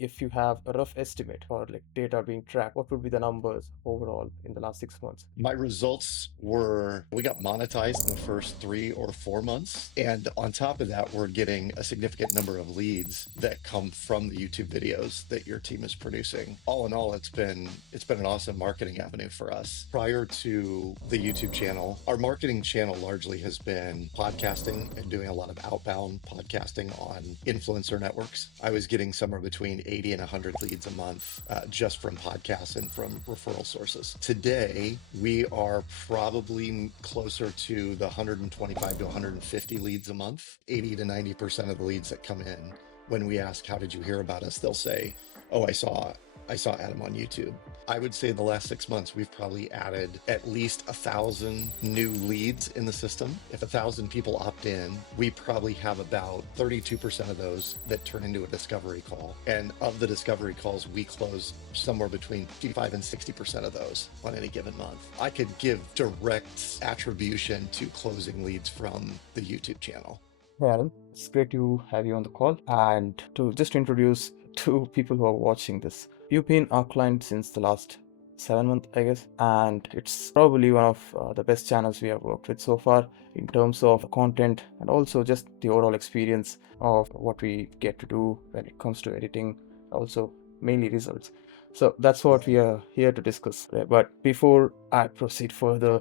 if you have a rough estimate or like data being tracked, what would be the numbers overall in the last 6 months? My results were we got monetized in the first 3 or 4 months. And on top of that, we're getting a significant number of leads that come from the YouTube videos that your team is producing. All in all, it's been an awesome marketing avenue for us. Prior to the YouTube channel, our marketing channel largely has been podcasting and doing a lot of outbound podcasting on influencer networks. I was getting somewhere between 80 and 100 leads a month just from podcasts and from referral sources. Today, we are probably closer to the 125 to 150 leads a month. 80 to 90% of the leads that come in, when we ask, how did you hear about us? They'll say, oh, I saw Adam on YouTube. I would say in the last 6 months, we've probably added at least 1,000 new leads in the system. If 1,000 people opt in, we probably have about 32% of those that turn into a discovery call. And of the discovery calls, we close somewhere between 55 and 60% of those on any given month. I could give direct attribution to closing leads from the YouTube channel. Hey Alan, it's great to have you on the call. And to just introduce to people who are watching this, you've been our client since the last 7 months, I guess, and it's probably one of the best channels we have worked with so far in terms of content and also just the overall experience of what we get to do when it comes to editing, also mainly results. So that's what we are here to discuss. But before I proceed further,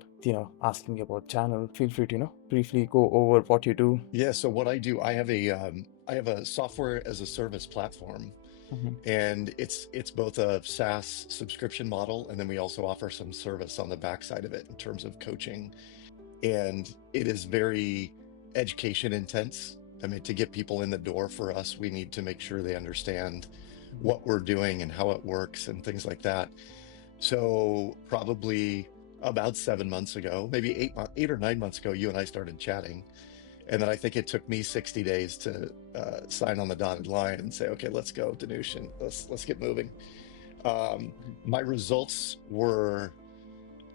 asking you about channel, feel free to, briefly go over what you do. Yeah. So what I do, I have a software as a service platform, Mhm. and it's both a SaaS subscription model, and then we also offer some service on the backside of it in terms of coaching. And it is very education intense. I mean, to get people in the door for us, we need to make sure they understand Mhm. what we're doing and how it works and things like that. So probably about 7 months ago, maybe 8 or 9 months ago, you and I started chatting. And then I think it took me 60 days to sign on the dotted line and say, okay, let's go, Danush, and let's get moving. Um, my results were,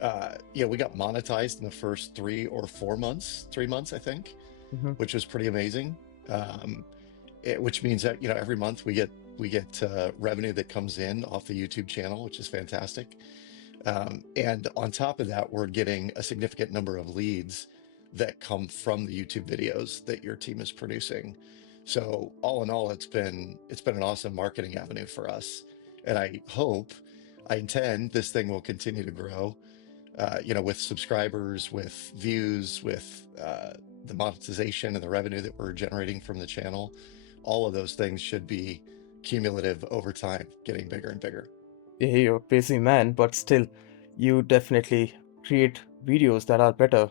we got monetized in the first 3 or 4 months, 3 months, I think, Mhm. which was pretty amazing. Um, which means that every month we get revenue that comes in off the YouTube channel, which is fantastic. And on top of that, we're getting a significant number of leads that come from the YouTube videos that your team is producing. So all in all, it's been an awesome marketing avenue for us. And I intend this thing will continue to grow, with subscribers, with views, with the monetization and the revenue that we're generating from the channel. All of those things should be cumulative over time, getting bigger and bigger. Yeah, you're a busy man, but still, you definitely create videos that are better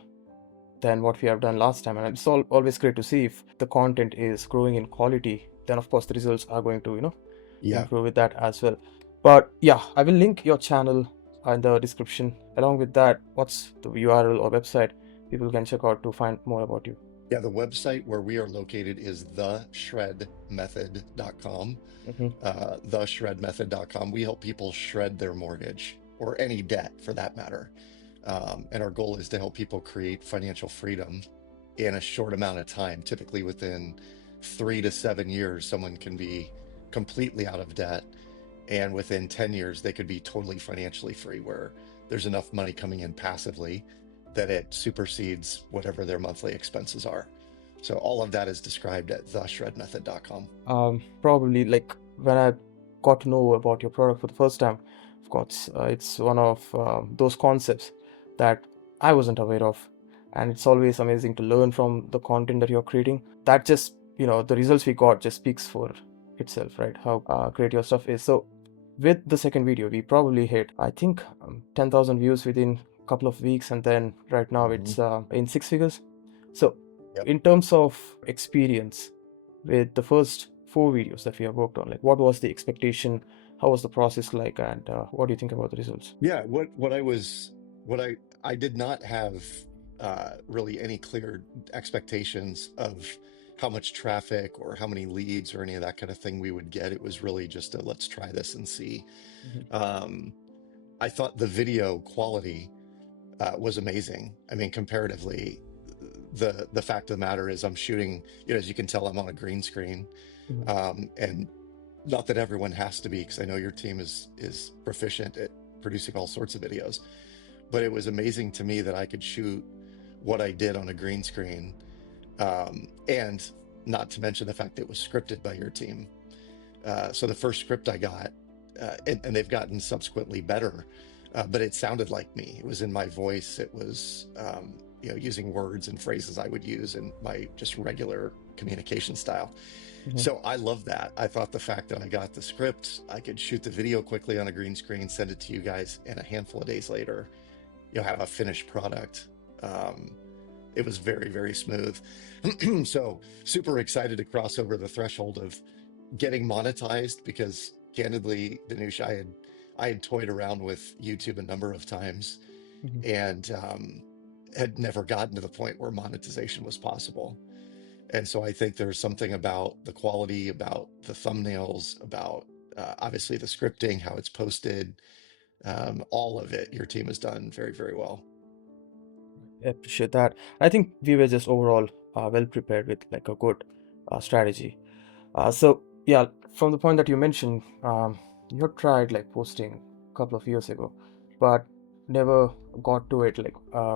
than what we have done last time. And it's always great to see if the content is growing in quality, then of course the results are going to, Yeah. improve with that as well. But yeah, I will link your channel in the description. Along with that, what's the URL or website people can check out to find more about you? Yeah, the website where we are located is theshredmethod.com. Hmm. Theshredmethod.com. We help people shred their mortgage or any debt for that matter. And our goal is to help people create financial freedom in a short amount of time. Typically within 3 to 7 years, someone can be completely out of debt. And within 10 years, they could be totally financially free, where there's enough money coming in passively that it supersedes whatever their monthly expenses are. So all of that is described at theshredmethod.com. Probably like when I got to know about your product for the first time, of course, it's one of those concepts that I wasn't aware of. And it's always amazing to learn from the content that you're creating. That just, the results we got just speaks for itself, right? How great your stuff is. So with the second video, we probably hit, I think, 10,000 views within a couple of weeks. And then right now Mhm. it's in six figures. So Yep. in terms of experience, with the first four videos that we have worked on, like what was the expectation, how was the process like, and what do you think about the results? Yeah. What I did not have really any clear expectations of how much traffic or how many leads or any of that kind of thing we would get. It was really just a let's try this and see. Mhm. Um, I thought the video quality was amazing. I mean, comparatively, the fact of the matter is I'm shooting, as you can tell, I'm on a green screen. Mhm. And Not that everyone has to be, because I know your team is proficient at producing all sorts of videos, but it was amazing to me that I could shoot what I did on a green screen, and not to mention the fact that it was scripted by your team. So the first script I got, and they've gotten subsequently better, but it sounded like me. It was in my voice. It was, using words and phrases I would use in my just regular communication style. Mhm. So I love that. I thought the fact that I got the script, I could shoot the video quickly on a green screen, send it to you guys, and a handful of days later, have a finished product. Um, it was very, very smooth. So super excited to cross over the threshold of getting monetized, because candidly, Danush, I had toyed around with YouTube a number of times, Mhm. and had never gotten to the point where monetization was possible. And so I think there's something about the quality, about the thumbnails, about obviously the scripting, how it's posted, all of it. Your team has done very, very well. I appreciate that. I think we were just overall well prepared with like a good strategy. So yeah, from the point that you mentioned, you had tried like posting a couple of years ago, but never got to it like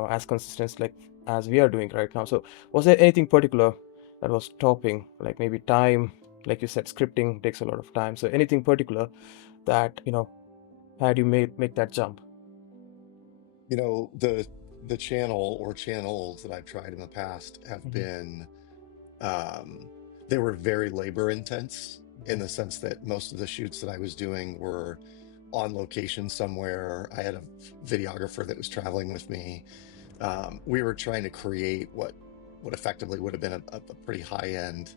as consistent like as we are doing right now. So was there anything particular that was stopping, like maybe time, like you said, scripting takes a lot of time. So anything particular that had you make that jump? The channel or channels that I've tried in the past have Hmm. been, um, they were very labor intense, in the sense that most of the shoots that I was doing were on location somewhere. I had a videographer that was traveling with me. We were trying to create what effectively would have been a pretty high end,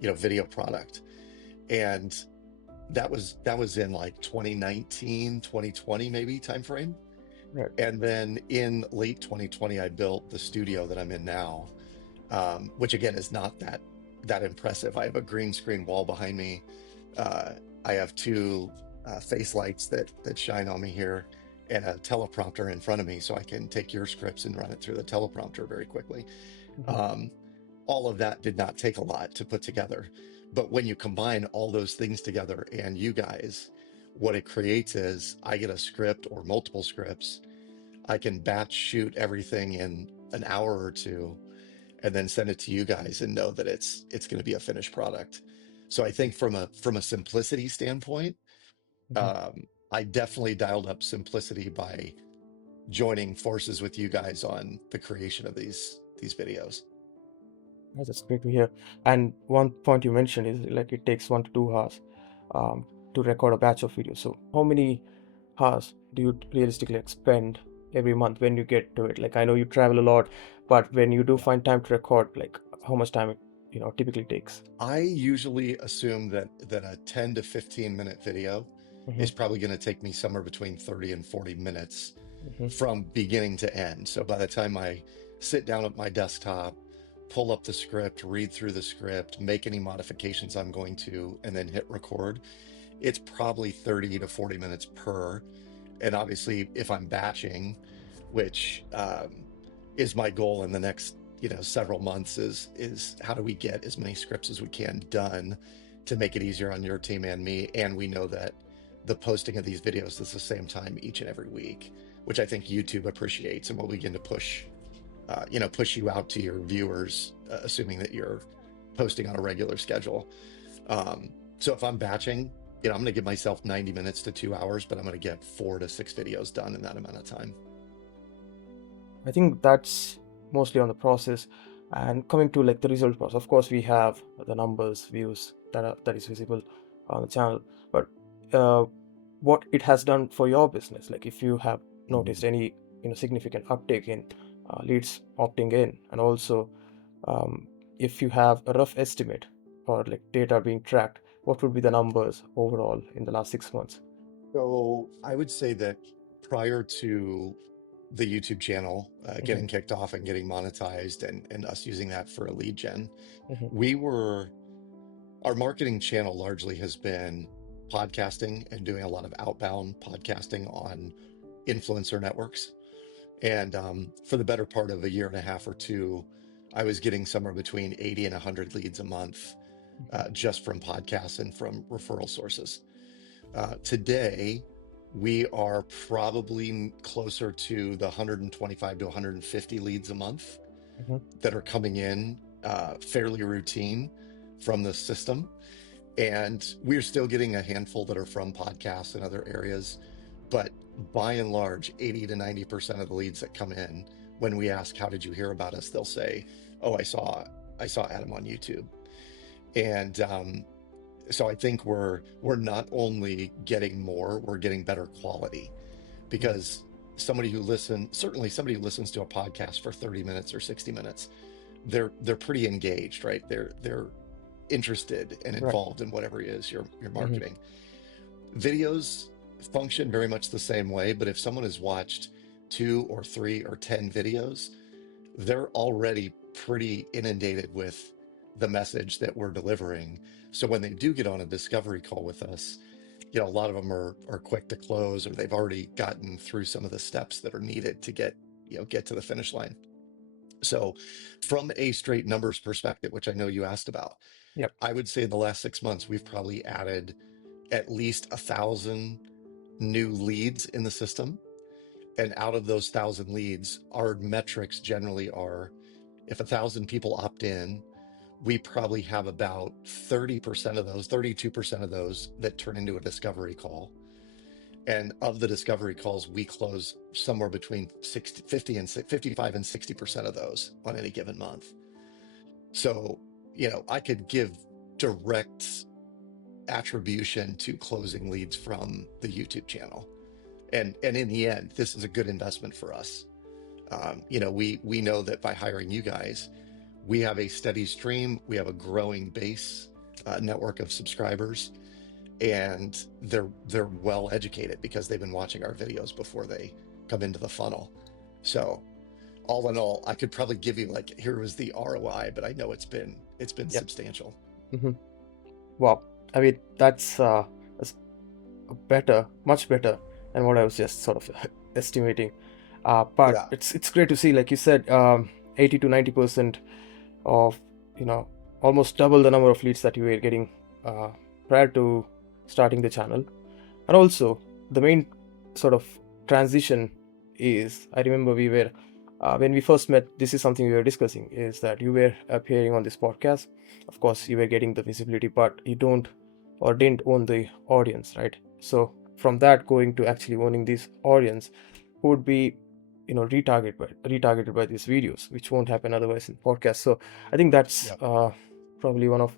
video product. And that was in like 2019, 2020 maybe timeframe. Right. And then in late 2020, I built the studio that I'm in now, which again is not that impressive. I have a green screen wall behind me. Uh, I have two face lights that shine on me here, and a teleprompter in front of me, so I can take your scripts and run it through the teleprompter very quickly. Hmm. Um, all of that did not take a lot to put together, but when you combine all those things together and you guys, what it creates is I get a script or multiple scripts. I can batch shoot everything in an hour or two, and then send it to you guys and know that it's going to be a finished product. So I think from a simplicity standpoint, Hmm. I definitely dialed up simplicity by joining forces with you guys on the creation of these videos. That's great to hear. And one point you mentioned is like it takes 1 to 2 hours to record a batch of videos. So how many hours do you realistically like, spend every month when you get to it? Like I know you travel a lot, but when you do Yeah. find time to record, like how much time it typically takes? I usually assume that a 10 to 15 minute video Hmm. is probably going to take me somewhere between 30 and 40 minutes Hmm. from beginning to end. So by the time I sit down at my desktop, pull up the script, read through the script, make any modifications I'm going to, and then hit record, it's probably 30 to 40 minutes per. And obviously, if I'm batching, which is my goal in the next several months, is how do we get as many scripts as we can done to make it easier on your team and me. And we know that the posting of these videos is the same time each and every week, which I think YouTube appreciates and will begin to push you out to your viewers, assuming that you're posting on a regular schedule. So if I'm batching, I'm going to give myself 90 minutes to 2 hours, but I'm going to get 4 to 6 videos done in that amount of time. I think that's mostly on the process. And coming to like the result process, of course, we have the numbers, views that is visible on the channel. But uh, what it has done for your business, like if you have noticed any significant uptake in leads opting in, and also um, if you have a rough estimate or like data being tracked, what would be the numbers overall in the last 6 months? So I would say that prior to the YouTube channel Hmm. getting kicked off and getting monetized, and us using that for a lead gen, Hmm. we were our marketing channel largely has been podcasting and doing a lot of outbound podcasting on influencer networks. And for the better part of a year and a half or two, I was getting somewhere between 80 and 100 leads a month, just from podcasts and from referral sources. Today, we are probably closer to the 125 to 150 leads a month Mhm. that are coming in fairly routine from the system. And we're still getting a handful that are from podcasts and other areas. But by and large, 80 to 90% of the leads that come in, when we ask, how did you hear about us? They'll say, oh, I saw Adam on YouTube. And so I think we're not only getting more, we're getting better quality, Yeah. because certainly somebody who listens to a podcast for 30 minutes or 60 minutes, they're pretty engaged, right? They're interested and Right. involved in whatever it is you're Hmm. marketing. Videos function very much the same way, but if someone has watched 2 or 3 or 10 videos, they're already pretty inundated with the message that we're delivering. So when they do get on a discovery call with us, a lot of them are quick to close, or they've already gotten through some of the steps that are needed to get to the finish line. So from a straight numbers perspective, which I know you asked about, Yep. I would say in the last 6 months, we've probably added at least 1,000 new leads in the system. And out of those 1,000 leads, our metrics generally are, if 1,000 people opt in, we probably have about 30% of those, 32% of those that turn into a discovery call. And of the discovery calls, we close somewhere between 55 and 60% of those on any given month. So, I could give direct attribution to closing leads from the YouTube channel. And in the end, this is a good investment for us. We know that by hiring you guys, we have a steady stream, we have a growing base network of subscribers, and they're well educated because they've been watching our videos before they come into the funnel. So all in all, I could probably give you, like, here was the ROI, but I know it's been Yep. substantial. Hmm. Wow. I mean, that's better, much better than what I was just sort of estimating. But Yeah. it's great to see, like you said, 80 to 90% of, you know, almost double the number of leads that you were getting uh, prior to starting the channel. And also, the main sort of transition is, I remember we were, when we first met, this is something we were discussing, is that you were appearing on this podcast. Of course, you were getting the visibility, but you don't or didn't own the audience, right? So from that, going to actually owning this audience, who would be, retargeted by these videos, which won't happen otherwise in podcasts. So I think that's Yep. probably one of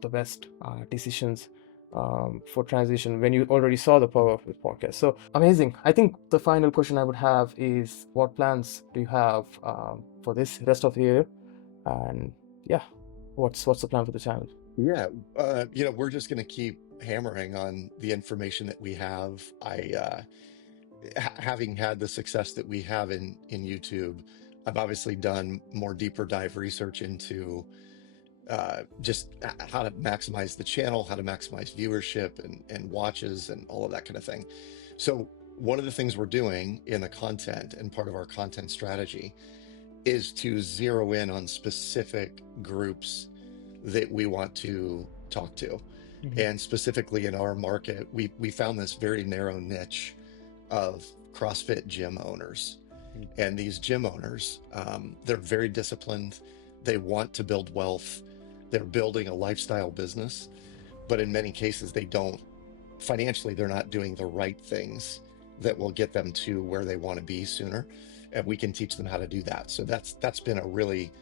the best decisions for transition when you already saw the power of the podcast. So amazing. I think the final question I would have is, what plans do you have for this rest of the year? And yeah, what's the plan for the channel? Yeah. We're just going to keep hammering on the information that we have. Having had the success that we have in YouTube, I've obviously done more deeper dive research into just how to maximize the channel, how to maximize viewership and watches and all of that kind of thing. So one of the things we're doing in the content, and part of our content strategy, is to zero in on specific groups that we want to talk to. Mhm. And specifically in our market, we found this very narrow niche of CrossFit gym owners. Mm. And these gym owners, they're very disciplined. They want to build wealth. They're building a lifestyle business, but in many cases, they don't financially, they're not doing the right things that will get them to where they want to be sooner. And we can teach them how to do that. So that's been a really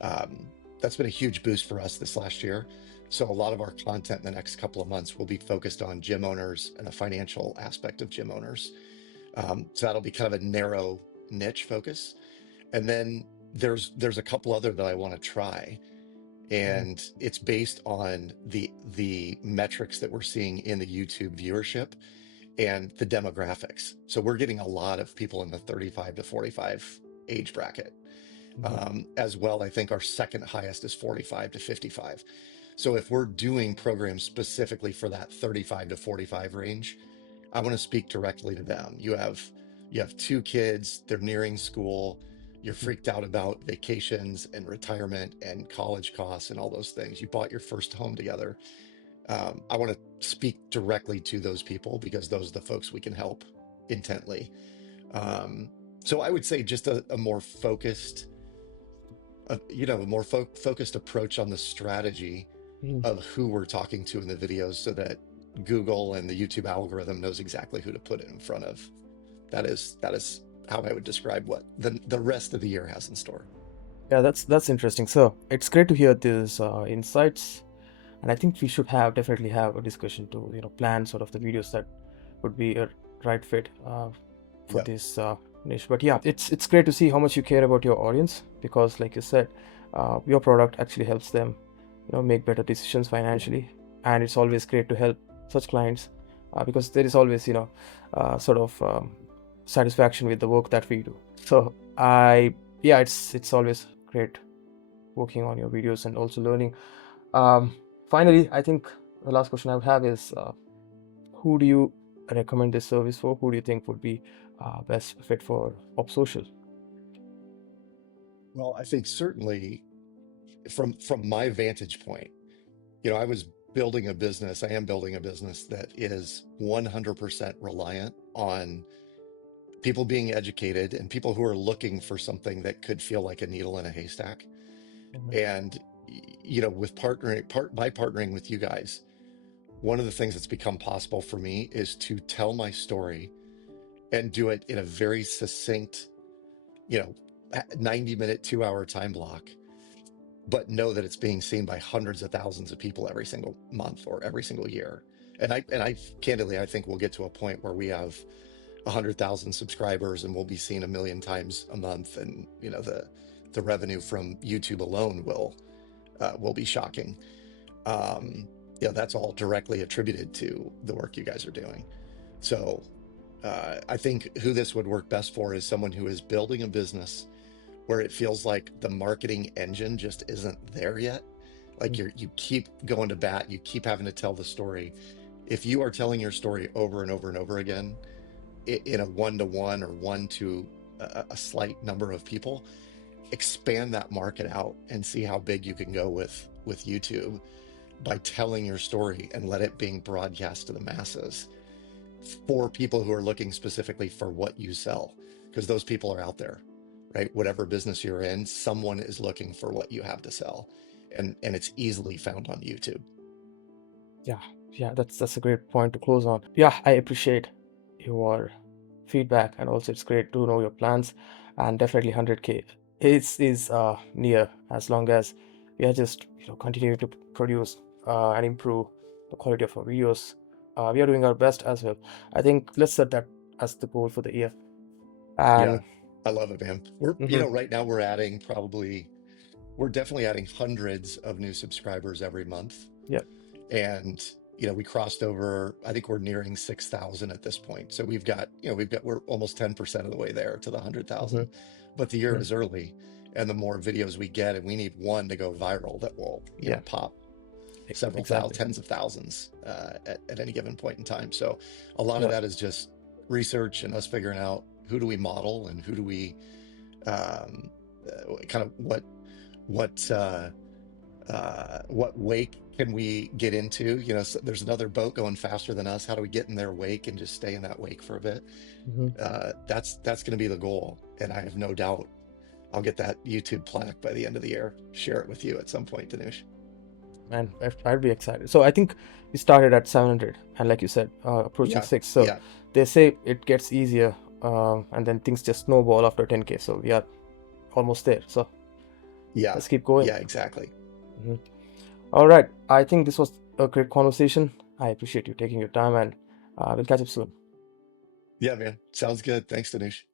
um, that's been a huge boost for us this last year. So a lot of our content in the next couple of months will be focused on gym owners and the financial aspect of gym owners. So that'll be kind of a narrow niche focus. And then there's a couple other that I want to try, Mhm. and it's based on the metrics that we're seeing in the YouTube viewership and the demographics. So we're getting a lot of people in the 35 to 45 age bracket. Mhm. As well, I think our second highest is 45 to 55. So if we're doing programs specifically for that 35 to 45 range, I want to speak directly to them. You have 2 kids, they're nearing school, You're freaked out about vacations and retirement and college costs and all those things. You bought your first home together. I want to speak directly to those people because those are the folks we can help intently. Um, so I would say just a more focused, a more focused approach on the strategy Mhm. of who we're talking to in the videos so that Google and the YouTube algorithm knows exactly who to put it in front of. That is how I would describe what the rest of the year has in store. Yeah, that's interesting. So it's great to hear these insights, and I think we should definitely have a discussion to plan sort of the videos that would be a right fit for Yep. this niche. But yeah, it's great to see how much you care about your audience, because like you said, your product actually helps them make better decisions financially, and it's always great to help such clients because there is always sort of satisfaction with the work that we do. So yeah, it's always great working on your videos and also learning. Finally, I think the last question I would have is, who do you recommend this service for? Who do you think would be best fit for Op Social? Well, I think certainly from my vantage point, I was building a business. I am building a business that is 100% reliant on people being educated and people who are looking for something that could feel like a needle in a haystack. Mhm. And with by partnering with you guys, one of the things that's become possible for me is to tell my story and do it in a very succinct, you know, 90-minute, 2-hour time block, but know that it's being seen by hundreds of thousands of people every single month or every single year. And I candidly, I think we'll get to a point where we have 100,000 subscribers and we'll be seen 1 million times a month, and the revenue from YouTube alone will be shocking. That's all directly attributed to the work you guys are doing. So I think who this would work best for is someone who is building a business where it feels like the marketing engine just isn't there yet. Like you keep going to bat, you keep having to tell the story. If you are telling your story over and over and over again in a 1-to-1 or 1 to a slight number of people, expand that market out and see how big you can go with YouTube by telling your story and let it being broadcast to the masses for people who are looking specifically for what you sell, because those people are out there, right? Whatever business you're in, someone is looking for what you have to sell, and it's easily found on YouTube. Yeah, yeah, that's a great point to close on. Yeah, I appreciate your feedback, and also it's great to know your plans. And definitely 100K is near, as long as we are just continuing to produce and improve the quality of our videos. We are doing our best as well. I think let's set that as the goal for the year. Yeah, And I love it, man. We're mhm, right now we're definitely adding hundreds of new subscribers every month. yeah, And we crossed over, I think we're nearing 6,000 at this point. So we're almost 10% of the way there to the 100,000. mhm, But the year mhm, is early, and the more videos we get, and we need one to go viral that will yeah, pop several thousand, exactly. tens of thousands at any given point in time. So a lot of Yeah, that is just research and us figuring out who do we model and who do we um, kind of what wake can we get into? So there's another boat going faster than us. How do we get in their wake and just stay in that wake for a bit? mhm. That's going to be the goal, and I have no doubt I'll get that YouTube plaque by the end of the year. Share it with you at some point, Danush. Man, I'd be excited. So I think we started at 700, and like you said, approaching Yeah, 6. So yeah, they say it gets easier, and then things just snowball after 10K. So we are almost there. So yeah, let's keep going. yeah, exactly. Mhm. All right. I think this was a great conversation. I appreciate you taking your time, and we'll catch up soon. Yeah, man. Sounds good. Thanks, Danush.